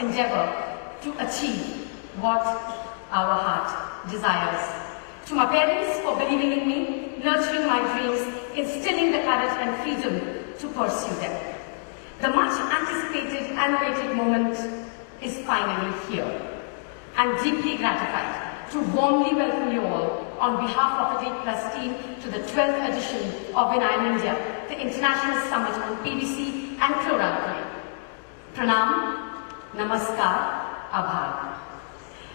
endeavor to achieve what our heart desires. To my parents for believing in me, nurturing my dreams, instilling the courage and freedom to pursue them. The much anticipated and awaited moment is finally here. I'm deeply gratified to warmly welcome you all on behalf of the DPLUS team to the 12th edition of Vinyl India, the International Summit on PVC and Chlor-Alkali. Pranam, Namaskar, Abhar.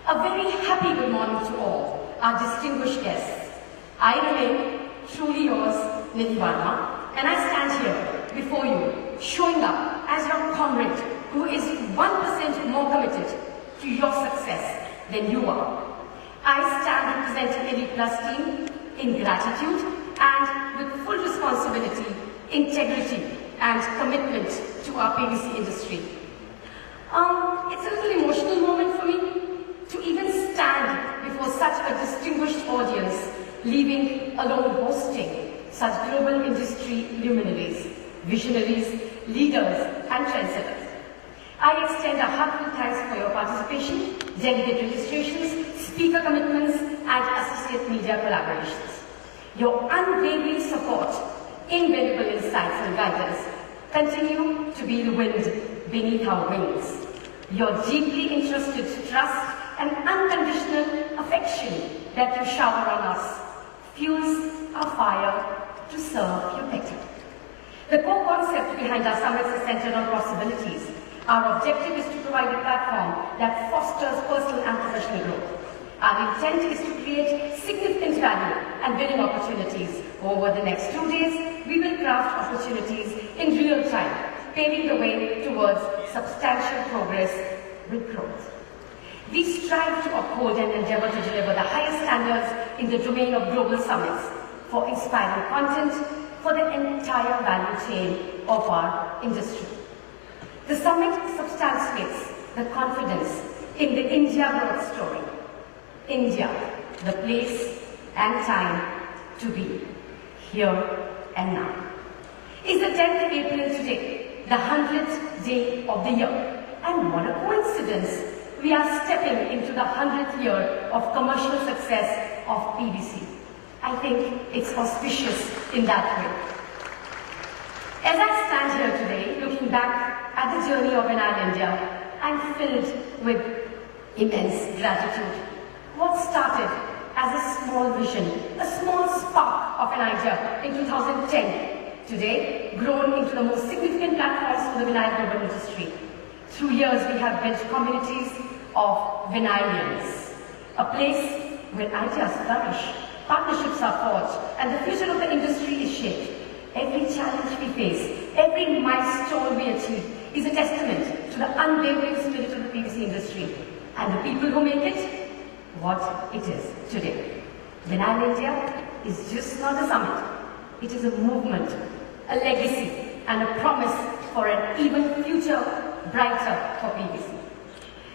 A very happy good morning to all our distinguished guests. I remain truly yours, Nidhi Verma, and I stand here before you, showing up as your comrade who is 1% more committed to your success than you are. I stand representing the DPLUS team in gratitude and with full responsibility, integrity and commitment to our PVC industry. It's a little emotional moment for me to even stand before such a distinguished audience, leaving alone hosting such global industry luminaries, visionaries, leaders and trendsetters. I extend a heartfelt thanks for your participation, delegate registrations, speaker commitments and associate media collaborations. Your unwavering support, invaluable insights and guidance continue to be the wind beneath our wings. Your deeply interested trust and unconditional affection that you shower on us fuels our fire to serve you better. The core concept behind our summits is centered on possibilities. Our objective is to provide a platform that fosters personal and professional growth. Our intent is to create significant value and winning opportunities. Over the next 2 days, we will craft opportunities in real time, paving the way towards substantial progress with growth. We strive to uphold and endeavor to deliver the highest standards in the domain of global summits for inspiring content for the entire value chain of our industry. The summit substantiates the confidence in the India growth story. India, the place and time to be, here and now. It's the 10th of April today, the 100th day of the year. And what a coincidence, we are stepping into the 100th year of commercial success of PVC. I think it's auspicious in that way. As I stand here today, looking back at the journey of Vinyl India, I'm filled with immense gratitude. What started as a small vision, a small spark of an idea in 2010, today grown into the most significant platforms for the vinyl global industry. Through years, we have built communities of vinylians, a place where ideas flourish, partnerships are forged, and the future of the industry is shaped. Every challenge we face, every milestone we achieve is a testament to the unwavering spirit of the PVC industry and the people who make it what it is today. Vinyl India is just not a summit. It is a movement, a legacy, and a promise for an even future brighter for PVC.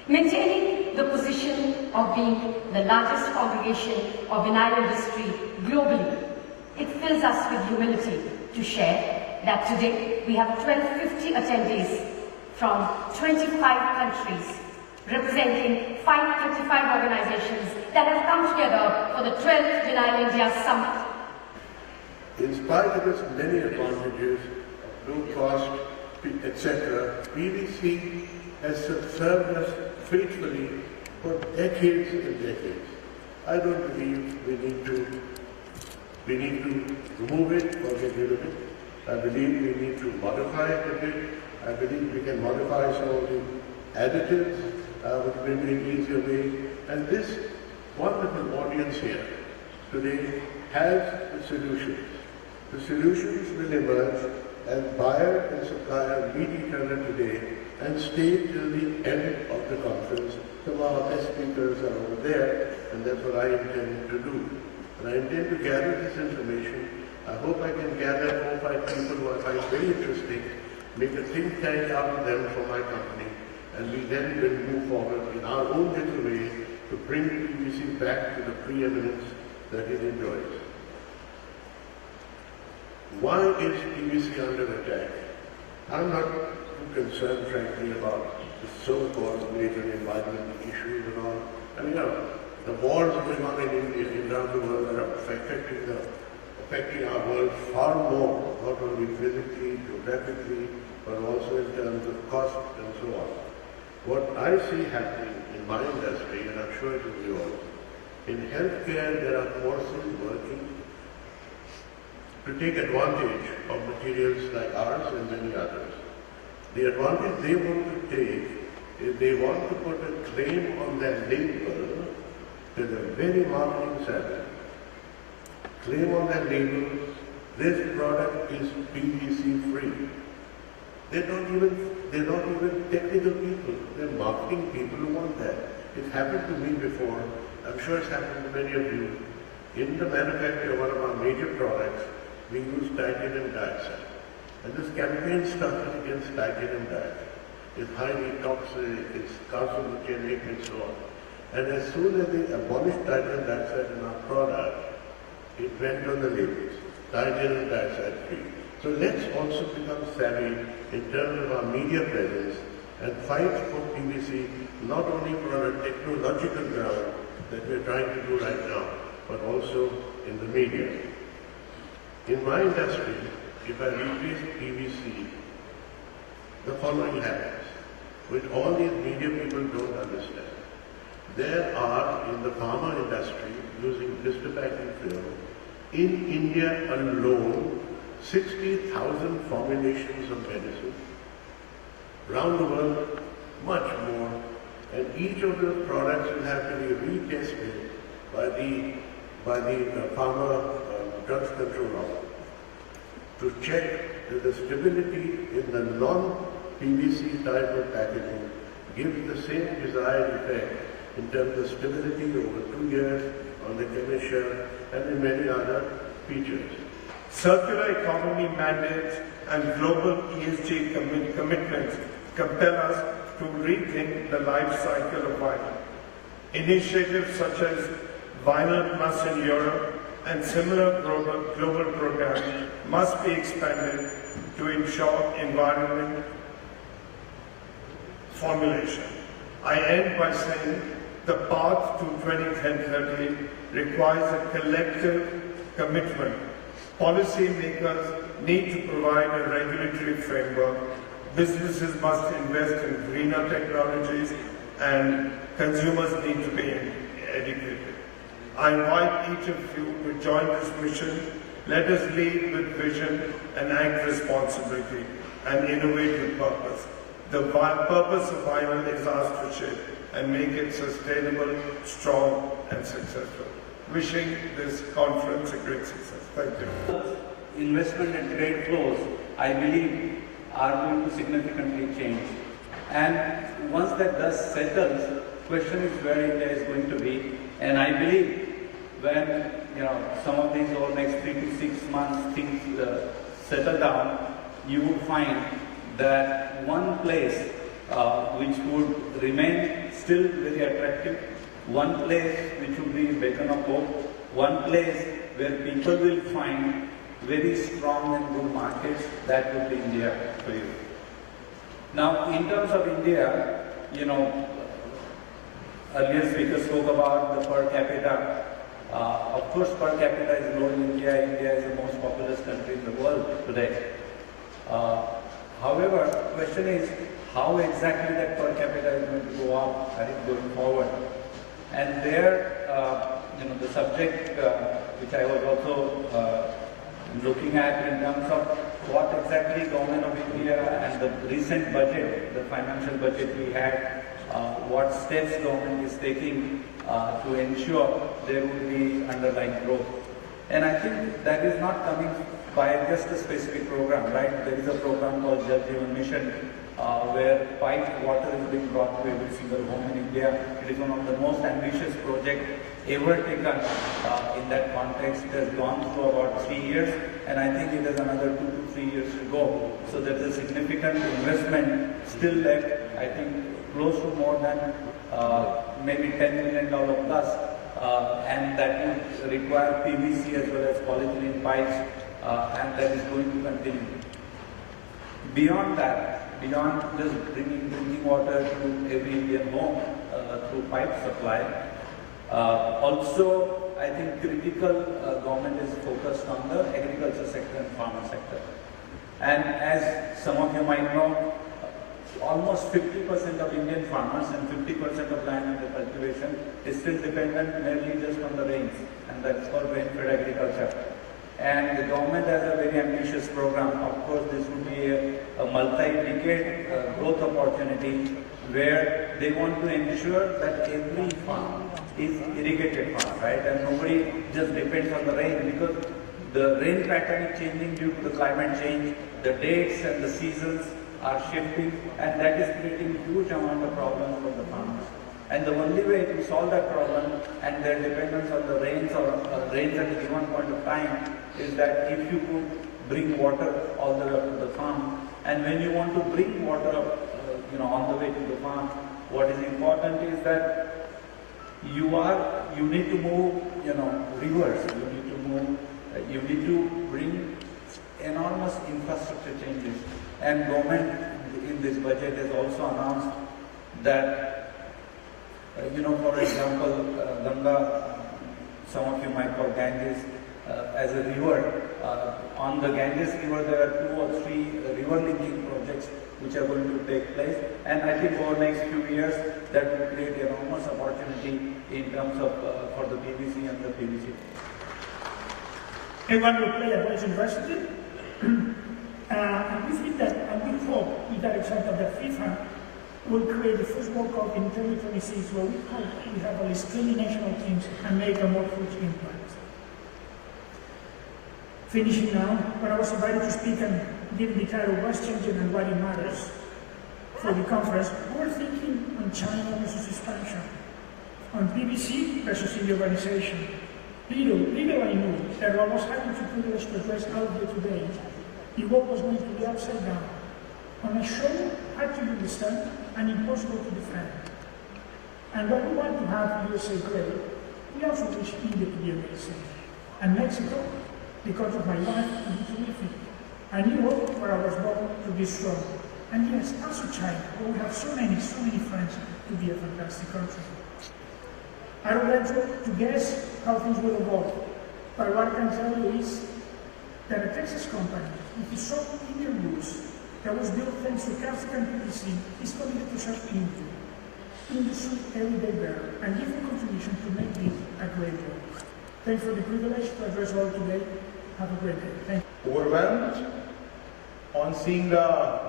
Maintaining the position of being the largest congregation of vinyl industry globally, it fills us with humility to share that today we have 1,250 attendees from 25 countries, representing 535 organizations that have come together for the 12th Vinyl India Summit. In spite of its many advantages, low cost, etc., PVC has served us faithfully for decades and decades. I don't believe we need to remove it or get rid of it. I believe we need to modify it a bit. I believe we can modify some of the additives which may be an easier way. And this wonderful audience here today has the solutions. The solutions will emerge as buyer and supplier meet each other today and stay till the end of the conference. Some of our best speakers are over there, and that's what I intend to do. And I intend to gather this information. I hope I can gather 4 or 5 people who I find very interesting, make a think tank out of them for my company, and we then will move forward in our own little way to bring PVC back to the preeminence that it enjoys. Why is PVC under attack? I'm not too concerned, frankly, about the so-called major environmental issues and all. And the wars going on in India and around the world are affecting our world far more, not only physically, geographically, but also in terms of cost and so on. What I see happening in my industry, and I'm sure it is yours, in healthcare there are forces working to take advantage of materials like ours and many others. The advantage they want to take is they want to put a claim on their label to the very marketing savvy. Claim on their label, this product is PVC free. They're not even technical people. They're marketing people who want that. It's happened to me before. I'm sure it's happened to many of you. In the manufacture of one of our major products, we use titanium dioxide. And this campaign started against titanium dioxide. It's highly toxic, it's carcinogenic and so on. And as soon as they abolished titanium dioxide in our product, it went on the labels, titanium dioxide free. So let's also become savvy in terms of our media presence and fight for PVC, not only for a technological ground that we're trying to do right now, but also in the media. In my industry, if I replace PVC, the following happens, which all these media people don't understand. There are, in the pharma industry, using blister packing film, in India alone, 60,000 formulations of medicine. Around the world, much more. And each of those products will have to be retested by the Pharma Drugs Control Office to check that the stability in the non-PVC type of packaging gives the same desired effect in terms of stability over 2 years on the chemistry and in many other features. Circular economy mandates and global ESG commitments compel us to rethink the life cycle of vinyl. Initiatives such as Vinyl Plus in Europe and similar global programs must be expanded to ensure environment formulation. I end by saying the path to 2030 requires a collective commitment. Policymakers need to provide a regulatory framework. Businesses must invest in greener technologies, and consumers need to be educated. I invite each of you to join this mission. Let us lead with vision and act responsibly and innovate with purpose. The purpose of vinyl is ours to shape and make it sustainable, strong and successful. Wishing this conference a great success. Thank you. Investment and trade flows, I believe, are going to significantly change. And once that dust settles, question is where India is going to be. And I believe when some of these over next 3 to 6 months things settle down, you would find that one place which would remain still very attractive, one place which would be beacon of hope, one place where people will find very strong and good markets, that would be India for you. Now, in terms of India, earlier speakers spoke about the per capita. Of course, per capita is low in India. India is the most populous country in the world today. However, the question is how exactly that per capita is going to go up going forward. And there, the subject which I was also looking at in terms of what exactly government of India and the recent budget, the financial budget we had, what steps government is taking to ensure there will be underlying growth. And I think that is not coming by just a specific program, right? There is a program called Jal Jeevan Mission where piped water is being brought to every single home in India. It is one of the most ambitious projects ever taken in that context. It has gone through about 3 years, and I think it has another 2 to 3 years to go. So there is a significant investment still left, I think close to more than maybe $10 million plus, and that would require PVC as well as polyethylene pipes, and that is going to continue. Beyond that, beyond just bringing drinking water to every Indian home through pipe supply, also I think critical government is focused on the agriculture sector and farmer sector. And as some of you might know, almost 50% of Indian farmers and 50% of land under cultivation is still dependent merely just on the rains, and that's called rain-fed agriculture. And the government has a very ambitious program. Of course, this would be a multi-decade growth opportunity where they want to ensure that every farm is irrigated farm, right? And nobody just depends on the rain, because the rain pattern is changing due to the climate change, the dates and the seasons are shifting, and that is creating huge amount of problems for the farmers. And the only way to solve that problem and their dependence on the rains or rains at a given point of time is that if you could bring water all the way up to the farm, and when you want to bring water up, on the way to the farm, what is important is that you need to move, rivers. You need to bring enormous infrastructure changes. And government in this budget has also announced that, for example, Ganga, some of you might call Ganges as a river. On the Ganges river, there are 2 or 3 river linking projects which are going to take place. And I think over the next few years, that will create enormous opportunity in terms of for the PVC and the PVC. Everyone will play at Wells University. And we think that, and we hope, with that example, that FIFA will create the first World Cup in 2026, where we hope we have at least 20 national teams and make a more huge impact. Finishing now, when I was invited to speak and give the title What's Changing and Why It Matters for the conference, we were thinking on China versus expansion, on PVC versus urbanization. Little I knew that what was having to privilege to address out here today, the world was going to be upside down. On a show hard to understand and impossible to defend. And when we want to have USA great, we also wish India to be amazing. And Mexico, because of my life, to be terrific. And Europe, where I was born, to be strong. And yes, also China, where we have so many friends, to be a fantastic country. I don't like to guess how things will evolve, but what I can tell you is that a Texas company with its own Indian roots that was built thanks to Calcium PVC is committed to serve India, industry everyday better, and give a contribution to make this a great work. Thanks for the privilege to address all today. Have a great day. Thank you. Overwhelmed on seeing the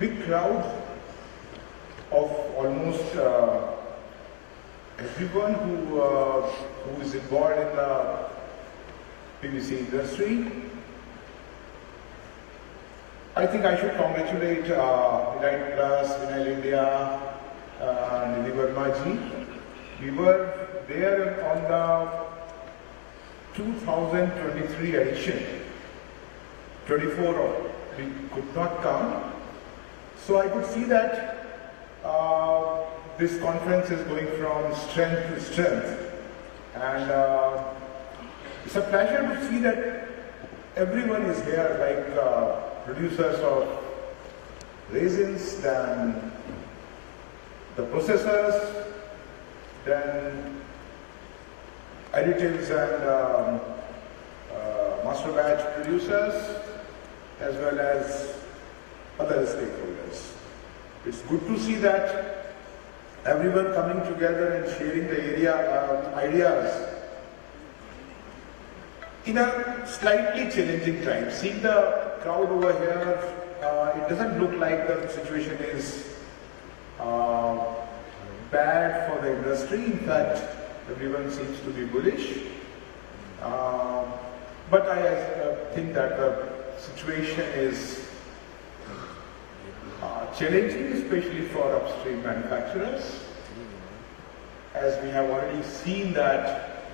big crowd of almost everyone who is involved in the PVC industry. I think I should congratulate Elite Plus, Vinyl India, Nidhi Verma ji. We were there on the 2023 edition. 24 of we could not come. So I could see that this conference is going from strength to strength. And it's a pleasure to see that everyone is here, like producers of resins, then the processors, then additives and master batch producers, as well as other stakeholders. It's good to see that everyone coming together and sharing the ideas in a slightly challenging time. Seeing the crowd over here, it doesn't look like the situation is bad for the industry. In fact, everyone seems to be bullish. But I think that the situation is challenging, especially for upstream manufacturers, as we have already seen that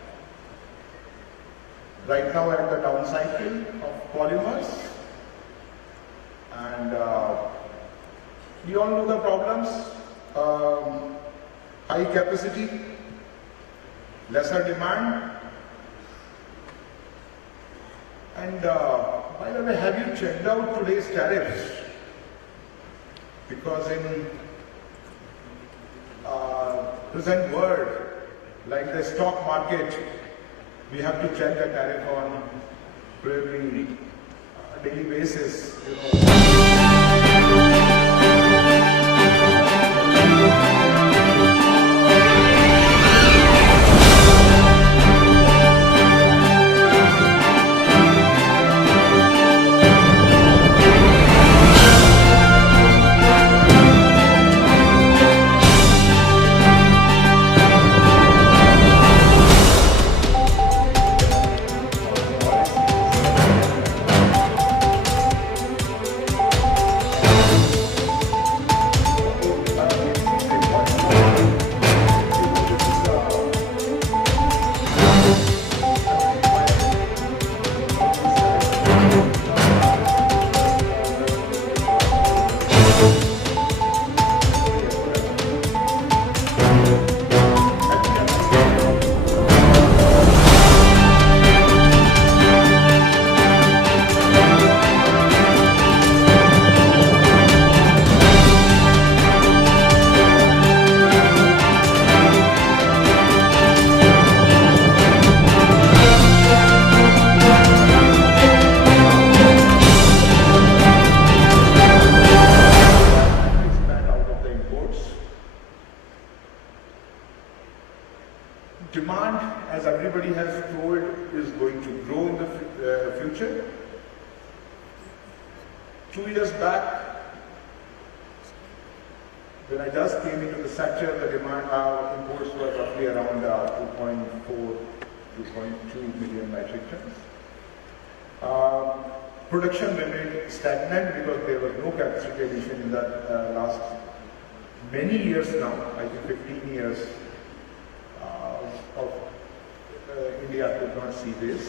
right now at the down cycle of polymers, and we all know the problems, high capacity, lesser demand, and by the way, have you checked out today's tariffs? because in present world, like the stock market, we have to check the tariff on probably daily basis. Demand, as everybody has told, is going to grow in the future. 2 years back, when I just came into the sector, the demand imports were roughly around 2.2 million metric tons. Production remained stagnant because there was no capacity addition in the last many years now, I think 15 years. Of India could not see this.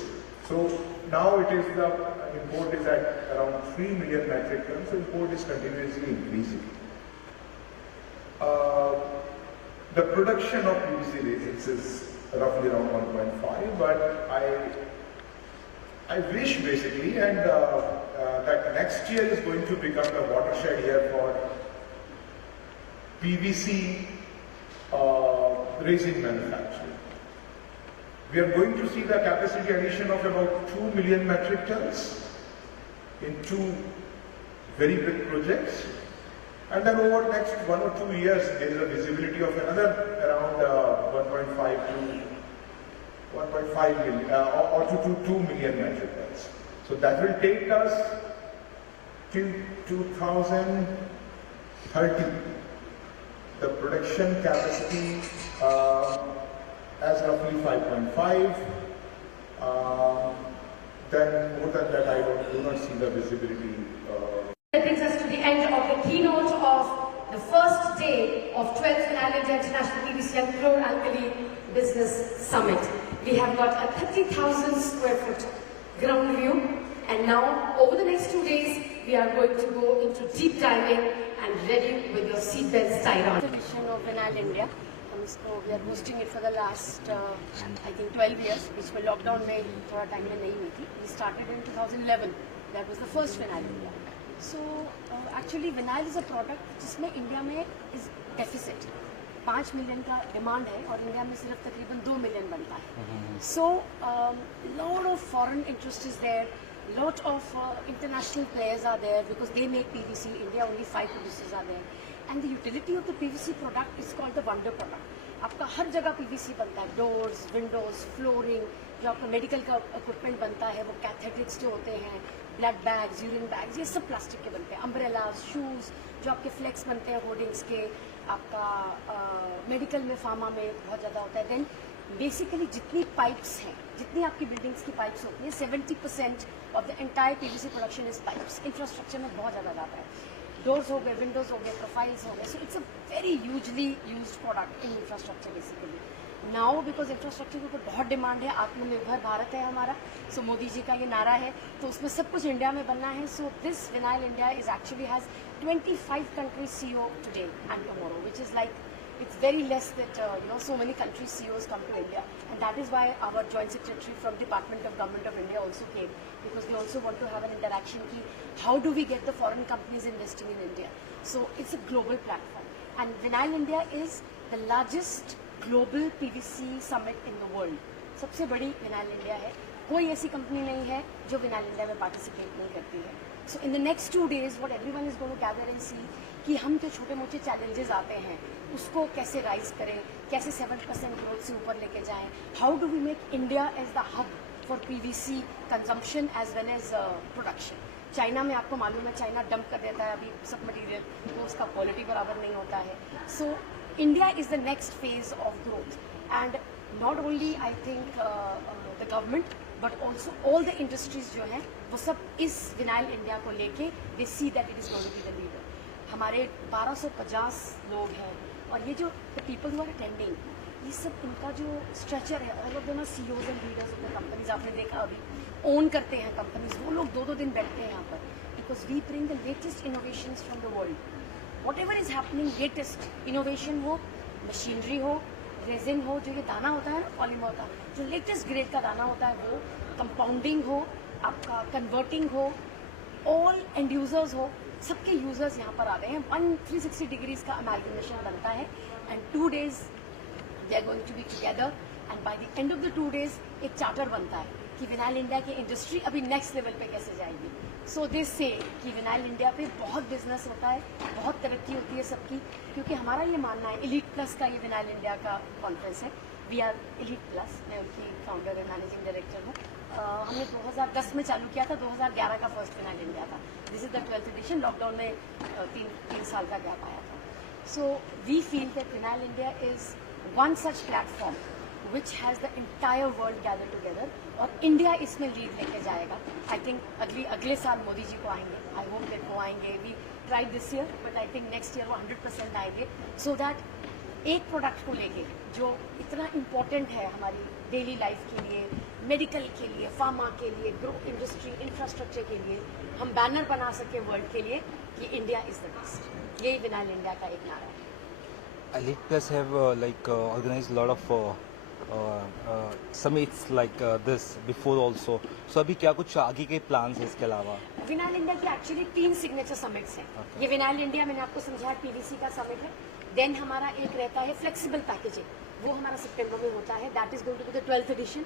So now it is the import is at around 3 million metric tons, so import is continuously increasing. The production of PVC resins is roughly around 1.5, but I wish basically and that next year is going to become the watershed year for PVC resin manufacturing. We are going to see the capacity addition of about 2 million metric tons in 2 very big projects. And then over the next 1 or 2 years, there is a visibility of another around 1.5 million or to 2 million metric tons. So that will take us till 2030. The production capacity as roughly 5.5. Then more than that, I do not see the visibility. That brings us to the end of the keynote of the first day of 12th Finale International PVC and Chlor-Alkali Business Summit. We have got a 30,000 square foot ground view, and now over the next 2 days, we are going to go into deep diving and ready with your seatbelts tied on. Edition of Vinal India. We are hosting it for the last, I think 12 years, which में lockdown में थोड़ा time में नहीं हुई थी. We started in 2011. That was the first Vinal India. So actually vinyl is a product जिसमें India में is deficit. 5 million का डिमांड है और इंडिया में सिर्फ तकरीबन 2 मिलियन बनता है. So lot of foreign interest is there. Lot of international players are there because they make PVC. India only 5 producers are there. And the utility of the PVC product is called the wonder product. आपका हर जगह PVC बनता है, doors, windows, flooring, जो आपका medical का equipment बनता है, वो catheterics जो होते हैं, blood bags, urine bags, ये सब प्लास्टिक के बनते हैं, umbrellas, shoes, जो आपके flex बनते हैं, hoardings के, आपका medical में, pharma में बहुत ज़्यादा होता है. Then basically जितनी pipes हैं, जितनी आपकी buildings की pipes होती हैं, 70% of the entire PVC production is pipes. Infrastructure में बहुत ज़्यादा जाता है. Doors हो गए, windows हो गए, profiles हो गए. So it's a very hugely used product in infrastructure basically. Now because infrastructure के ऊपर बहुत डिमांड है, आत्मनिर्भर भारत है हमारा. So मोदी जी का ये नारा है, तो उसमें सब कुछ इंडिया में बनना है. So this Vinyl India is actually has 25 countries CEO today and tomorrow, which is like it's very less that so many countries CEOs come to India, and And that is why our Joint Secretary from Department of Government of India also came, because they also want to have an interaction ki how do we get the foreign companies investing in India. So it's a global platform. And Vinyl India is the largest global PVC summit in the world. सबसे बड़ी Vinyl India है. कोई ऐसी company नहीं है जो Vinyl India में participate नहीं करती है. So in the next 2 days, what everyone is going to gather and see कि हम जो छोटे मोटे challenges आते हैं उसको कैसे राइज करें, कैसे 7% ग्रोथ से ऊपर लेके जाएं. How do we make India as the hub for PVC consumption as well as production. China में आपको मालूम है चाइना डंप कर देता है अभी सब मटीरियल, तो उसका क्वालिटी बराबर नहीं होता है. So India is the next phase of growth. And not only I think the government but also all the industries जो हैं वो सब इस विनाइल इंडिया को लेके they see that it is going to be the leader. हमारे 1250 लोग हैं और ये जो पीपल हु आर अटेंडिंग, ये सब इनका जो स्ट्रक्चर है, all of them are CEOs and leaders of the companies. आपने देखा अभी ओन करते हैं कंपनीज, वो लोग 2-2 दिन बैठते हैं यहाँ पर, because we bring the latest innovations from the world. Whatever is happening, latest innovation हो, मशीनरी हो, रेजिन हो, जो ये दाना होता है ना पॉलीमर का, जो लेटेस्ट ग्रेड का दाना होता है वो, कंपाउंडिंग हो, आपका कन्वर्टिंग हो, ऑल एंड यूजर्स हो, सबके यूजर्स यहाँ पर आ रहे हैं. 360 डिग्रीज का अमेल्गमेशन बनता है and 2 days they are going to be together. And by the end of the 2 days एक चार्टर बनता है कि विनाइल इंडिया की इंडस्ट्री अभी नेक्स्ट लेवल पे कैसे जाएगी. सो दिस से कि विनाइल इंडिया पे बहुत बिजनेस होता है, बहुत तरक्की होती है सबकी, क्योंकि हमारा ये मानना है, एलीट प्लस का ये विनाइल इंडिया का कॉन्फ्रेंस है. वी आर एलीट प्लस, मैं उनकी फाउंडर एंड मैनेजिंग डायरेक्टर हूँ. हमने 2010 में चालू किया था, 2011 का फर्स्ट विनाइल इंडिया था. This is the 12th edition. Lockdown में 3 साल का गैप आया था. So we feel that vinyl India is one such platform which has the entire world gathered together, और इंडिया इसमें लीड लेके जाएगा. आई थिंक अगले साल मोदी जी को आएंगे. आई होप दैट वो आएंगे. We try this year but I think next year वो 100% आएंगे, सो दैट एक प्रोडक्ट को लेके जो इतना इम्पोर्टेंट है हमारी डेली लाइफ के लिए, मेडिकल के लिए, फार्मा के लिए, ग्रो इंडस्ट्री, इंफ्रास्ट्रक्चर के लिए, हम बैनर बना सके वर्ल्ड के लिए कि इंडिया इज द बेस्ट. यही विनाइल इंडिया का एक नारा है. Elite Plus have organized a lot of summits like this before also. So अभी क्या कुछ आगे के plans है इसके अलावा? विनाइल इंडिया की एक्चुअली 3 सिग्नेचर समिट्स हैं. ये विनाइल इंडिया मैंने आपको समझाया PVC का समिट है. देन हमारा एक रहता है फ्लेक्सिबल पैकेजिंग, वो हमारा सितंबर में होता है. That is going to be the 12th edition.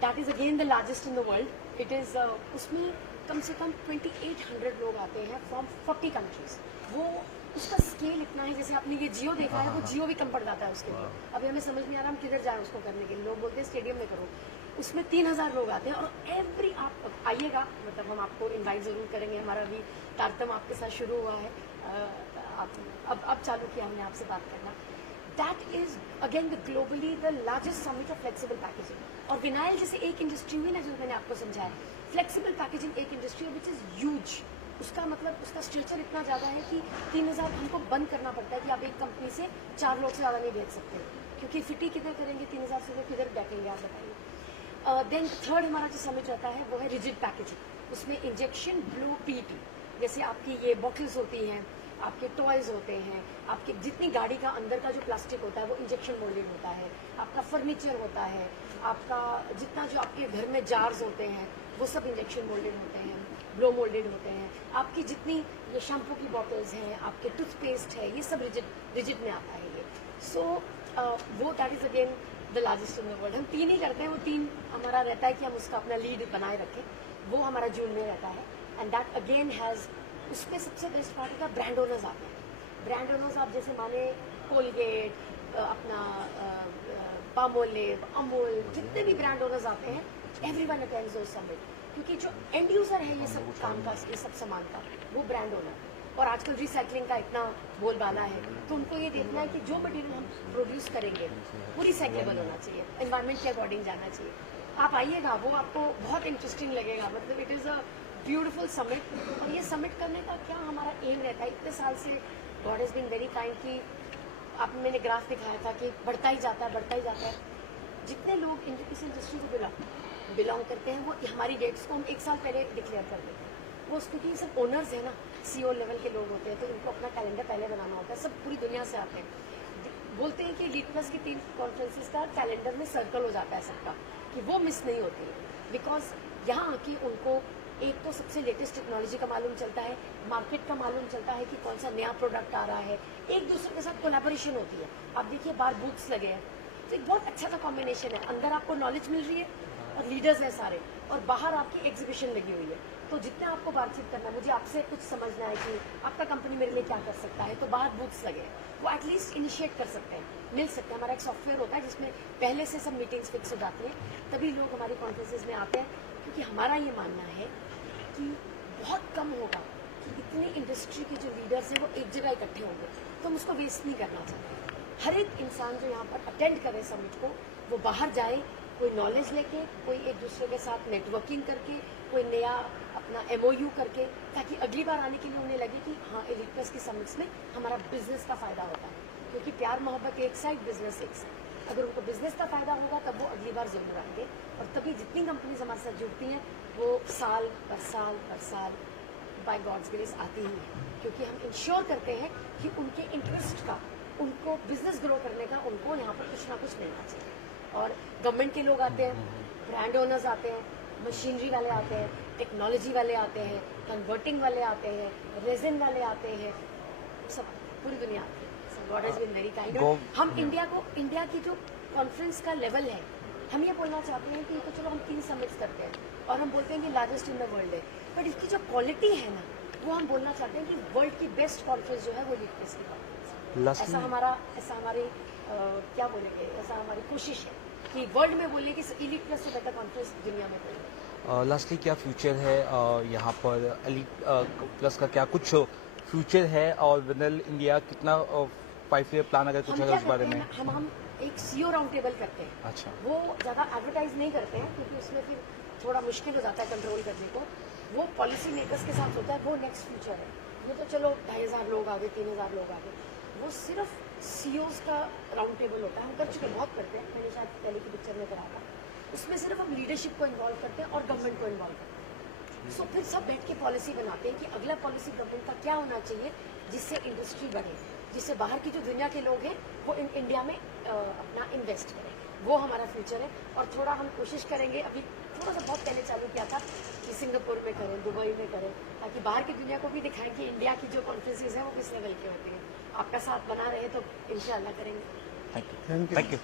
That is again the largest in the world. It is उसमें कम से कम 2800 लोग आते हैं फ्रॉम 40 कंट्रीज. वो उसका स्केल इतना है, जैसे आपने ये जियो देखा है, वो जियो भी कम पड़ जाता है उसके लिए. अभी हमें समझ नहीं आ रहा हम किधर जाए उसको करने के लिए. लोग बोलते हैं स्टेडियम में करो. उसमें 3000 लोग आते हैं और एवरी आप आइएगा, मतलब हम आपको इनवाइट जरूर करेंगे. हमारा भी तारतम आपके साथ शुरू हुआ है, अब चालू किया हमने आपसे बात करना. That is again the globally the largest summit of flexible packaging. और विनाइल जैसे एक इंडस्ट्री हुई ना, जो मैंने आपको समझाया, फ्लेक्सिबल पैकेजिंग एक इंडस्ट्री विच इज ह्यूज. उसका मतलब उसका स्ट्रक्चर इतना ज़्यादा है कि 3000 हमको बंद करना पड़ता है कि आप एक कंपनी से 4 लोग से ज़्यादा नहीं भेज सकते, क्योंकि फिटी किधर करेंगे 3000 से, लोग किधर बैठेंगे आप बताइए. देन थर्ड हमारा जो समिट रहता है वो है रिजिड पैकेजिंग. उसमें इंजेक्शन, ब्लो, PET, जैसे आपकी ये बॉटल्स होती हैं, आपके टॉयज होते हैं, आपके जितनी गाड़ी का अंदर का जो प्लास्टिक होता है वो इंजेक्शन मोल्डेड होता है, आपका फर्नीचर होता है, आपका जितना जो आपके घर में जार्स होते हैं वो सब इंजेक्शन मोल्डेड होते हैं, ब्लो मोल्डेड होते हैं. आपकी जितनी ये शैम्पू की बॉटल्स हैं, आपके टूथपेस्ट है, ये सब रिजिड में आता है ये. सो वो that is again the largest in the world. हम 3 ही करते हैं, वो 3 हमारा रहता है कि हम उसका अपना लीड बनाए रखें. वो हमारा जून में रहता है एंड दैट अगेन हैज़, उसमें सबसे बेस्ट पार्ट का ब्रांड ओनर्स आते हैं. ब्रांड ओनर्स आप जैसे माने कोलगेट, अपना पामोलिव, अमूल, जितने भी ब्रांड ओनर्स आते हैं, एवरीवन अटेंड्स दोस समिट, क्योंकि जो एंड यूजर है ये सब काम का, ये सब सामान का, वो ब्रांड ओनर. और आजकल रिसाइकलिंग का इतना बोलबाला है, तो उनको ये देखना है कि जो मटेरियल हम प्रोड्यूस करेंगे वो रिसाइक्लेबल होना चाहिए, एनवायरनमेंट के अकॉर्डिंग जाना चाहिए. आप आइएगा, वो आपको बहुत इंटरेस्टिंग लगेगा. मतलब it is a beautiful summit. और ये समिट करने का क्या हमारा एम रहता है, इतने साल से God has been very kind कि आप मैंने ग्राफ दिखाया था कि बढ़ता ही जाता है, बढ़ता ही जाता है. जितने लोग इस इंडस्ट्री को बिलोंग करते हैं वो हमारी डेट्स को हम 1 साल पहले डिक्लेयर कर देते हैं. वो क्योंकि ये सब ओनर्स हैं ना, CEO लेवल के लोग होते हैं, तो इनको अपना कैलेंडर पहले बनाना होता है. सब पूरी दुनिया से आते हैं. बोलते हैं कि लीड प्लस की 3 कॉन्फ्रेंसेस का कैलेंडर में सर्कल हो जाता है सबका, कि वो मिस नहीं होती है। बिकॉज यहाँ आके उनको एक तो सबसे लेटेस्ट टेक्नोलॉजी का मालूम चलता है, मार्केट का मालूम चलता है कि कौन सा नया प्रोडक्ट आ रहा है, एक दूसरे के साथ कोलैबोरेशन होती है। आप देखिए बाहर बूथ्स लगे हैं, तो एक बहुत अच्छा सा कॉम्बिनेशन है, अंदर आपको नॉलेज मिल रही है और लीडर्स हैं सारे, और बाहर आपकी एग्जीबिशन लगी हुई है। तो जितना आपको बातचीत करना है, मुझे आपसे कुछ समझना है कि आपका कंपनी मेरे लिए क्या कर सकता है, तो बाहर बूथ्स लगे हैं, वो एटलीस्ट इनिशिएट कर सकते हैं, मिल सकते हैं। हमारा एक सॉफ्टवेयर होता है जिसमें पहले से सब मीटिंग्स फिक्स हो जाती हैं, तभी लोग हमारी कॉन्फ्रेंसेज में आते हैं। क्योंकि हमारा ये मानना है कि बहुत कम होगा कि इतनी इंडस्ट्री के जो लीडर्स हैं वो एक जगह इकट्ठे होंगे, तो हम उसको वेस्ट नहीं करना चाहते। हर एक इंसान जो यहाँ पर अटेंड करे समिट को, वो बाहर जाए, कोई नॉलेज लेके, कोई एक दूसरे के साथ नेटवर्किंग करके, कोई नया अपना MOU करके, ताकि अगली बार आने के लिए उन्हें लगे कि हाँ, एलीट प्लस की समिट्स में हमारा बिजनेस का फायदा होता है। क्योंकि प्यार मोहब्बत एक साइड, बिजनेस एक साइड। अगर उनको बिजनेस का फायदा होगा तब वो अगली बार जरूर आएंगे, और तभी जितनी कंपनीज हमारे साथ जुड़ती हैं वो साल पर साल बाय गॉड्स ग्रेस आती ही है। क्योंकि हम इंश्योर करते हैं कि उनके इंटरेस्ट का, उनको बिजनेस ग्रो करने का, उनको यहाँ पर कुछ ना कुछ मिलना चाहिए। और गवर्नमेंट के लोग आते हैं, ब्रांड ओनर्स आते हैं, मशीनरी वाले आते हैं, टेक्नोलॉजी वाले आते हैं, कन्वर्टिंग वाले आते हैं, रेजिन वाले आते हैं, सब पूरी दुनिया आती है। God has been very kind. हम इंडिया की जो कॉन्फ्रेंस का लेवल है, हम ये बोलना चाहते हैं कि तो चलो हम 3 समिट्स करते हैं और हम बोलते हैं कि लार्जेस्ट इन द वर्ल्ड है, बट इसकी जो क्वालिटी है ना, वो हम बोलना चाहते हैं कि वर्ल्ड की बेस्ट कॉन्फ्रेंस जो है वो लीड प्लस की कॉन्फ्रेंस। ऐसा हमारी क्या बोलेंगे, ऐसा हमारी कोशिश है कि वर्ल्ड में बोलिए कि एलीट प्लस से बेटर कॉन्फ्रेंस दुनिया में कोई। लास्टली क्या फ्यूचर है यहाँ पर एलीट प्लस का, क्या कुछ फ्यूचर है, और विनल इंडिया कितना 5 ईयर प्लान अगर कुछ है उस बारे में? हम एक CEO राउंड टेबल करते हैं। अच्छा। वो ज़्यादा एडवर्टाइज नहीं करते हैं क्योंकि उसमें फिर थोड़ा मुश्किल हो जाता है कंट्रोल करने को। वो पॉलिसी मेकर्स के साथ होता है, वो नेक्स्ट फ्यूचर है। ये तो चलो 2500 लोग आ गए, 3000 लोग आ गए, वो सिर्फ CEOs का राउंड टेबल होता है। हम कर चुके, बहुत करते हैं, मैंने शायद पहले की पिक्चर में करा था। उसमें सिर्फ हम लीडरशिप को इन्वॉल्व करते हैं और गवर्नमेंट को इन्वॉल्व करते हैं। सो फिर सब बैठ के पॉलिसी बनाते हैं कि अगला पॉलिसी गवर्नमेंट का क्या होना चाहिए जिससे इंडस्ट्री बढ़े, जिससे बाहर की जो दुनिया के लोग हैं वो इंडिया में अपना इन्वेस्ट करें। वो हमारा फ्यूचर है। और थोड़ा हम कोशिश करेंगे, अभी थोड़ा सा बहुत पहले चालू किया था कि सिंगापुर में करें, दुबई में करें, ताकि बाहर की दुनिया को भी दिखाएं कि इंडिया की जो कॉन्फ्रेंसेज हैं वो किस लेवल की होती हैं। आपका साथ बना रहे तो इंशाल्लाह करेंगे। Thank you.